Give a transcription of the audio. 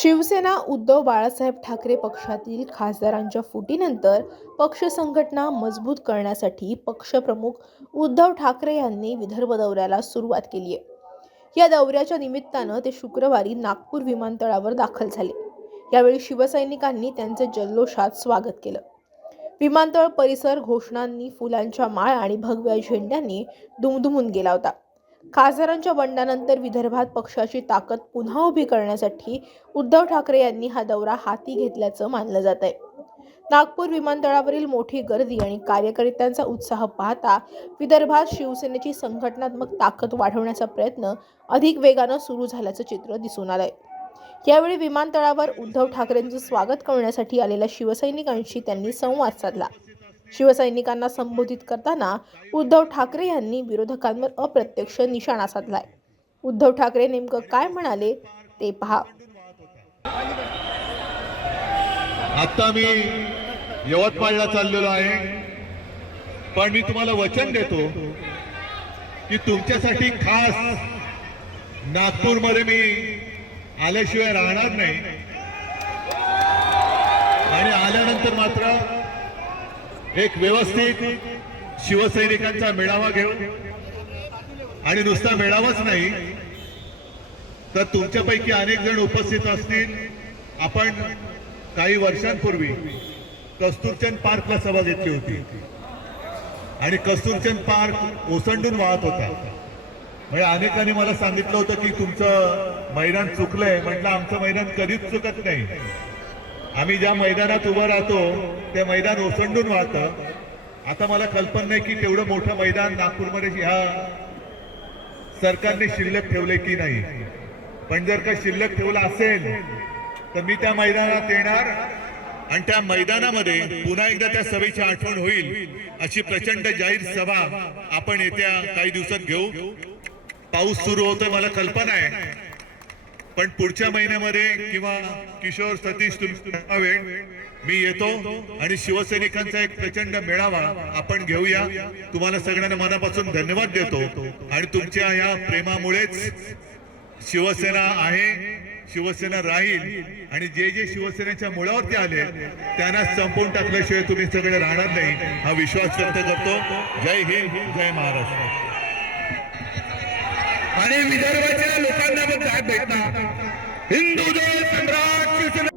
शिवसेना उद्धव बाळासाहेब ठाकरे पक्षातील खासदारांच्या फुटीनंतर पक्ष संघटना मजबूत करण्यासाठी पक्षप्रमुख उद्धव ठाकरे यांनी विदर्भ दौऱ्याला सुरुवात केली आहे। या दौऱ्याच्या निमित्तानं ते शुक्रवारी नागपूर विमानतळावर दाखल झाले। यावेळी शिवसैनिकांनी त्यांचे जल्लोषात स्वागत केलं। विमानतळ परिसर घोषणांनी, फुलांच्या माळ आणि भगव्या झेंड्यांनी दुमदुमून गेला होता। खासदारांच्या बंडानंतर विदर्भात पक्षाची ताकद पुन्हा उभी करण्यासाठी उद्धव ठाकरे यांनी हा दौरा हाती घेतल्याचं मानलं जात आहे। नागपूर विमानतळावरील मोठी गर्दी आणि कार्यकर्त्यांचा उत्साह पाहता विदर्भात शिवसेनेची संघटनात्मक ताकद वाढवण्याचा प्रयत्न अधिक वेगानं सुरू झाल्याचं चित्र दिसून आलंय। यावेळी विमानतळावर उद्धव ठाकरेंचं स्वागत करण्यासाठी आलेल्या शिवसैनिकांशी त्यांनी संवाद साधला। शिवसैनिकांना संबोधित करताना उद्धव ठाकरे यांनी विरोधकांवर अप्रत्यक्ष निशाणा साधलाय। उद्धव ठाकरे नेमकं काय म्हणाले ते पहा। आता मी यवतमाळला चाललेलो आहे, पण मी तुम्हाला वचन देतो की तुमच्यासाठी खास नागपूरमध्ये मी आल्याशिवाय राहणार नाही आणि आल्यानंतर मात्र एक व्यवस्थित शिवसैनिकांचा मेळावा घेऊ आणि नुसता मेळावाच नाही तर तुमच्यापैकी अनेक जण उपस्थित असतील। आपण काही वर्षांपूर्वी कस्तुरचंद पार्कला सभा घेतली होती आणि कस्तुरचंद पार्क ओसंडून वाहत होता। म्हणजे अनेकांनी मला सांगितलं होतं की तुमचं मैदान चुकलंय। म्हटलं आमचं मैदान कधीच चुकत नाही। आम्ही ज्या मैदानात उभं राहतो ते मैदान ओसंडून वाहतं। आता मला कल्पना नाही की तेवढं मोठं मैदान नागपूरमध्ये ह्या सरकारने शिल्लक ठेवले की नाही, पण जर का शिल्लक ठेवलं असेल तर मी त्या मैदानात येणार आणि त्या मैदानामध्ये पुन्हा एकदा त्या सभेची आठवण होईल अशी प्रचंड जाहीर सभा आपण येत्या काही दिवसात घेऊ। पाऊस सुरू होतो मला कल्पना आहे, पण पुढच्या महिन्यामध्ये किंवा किशोर सतीश तुमचा वेळ मी येतो आणि शिवसैनिकांचा एक प्रचंड मेळावा आपण घेऊया। तुम्हाला सगळ्यांना मनापासून धन्यवाद देतो आणि तुमच्या या प्रेमामुळेच शिवसेना आहे, शिवसेना राहील आणि जे जे शिवसेनेच्या मुळावरती आले त्यांना संपवून टाकल्याशिवाय तुम्ही सगळे राहणार नाही हा विश्वास व्यक्त करतो। जय हिंद, जय महाराष्ट्र। आणि विदर्भाच्या लोकांना मग काय भेटणार? हिंदू जय सम्राट शिवसेना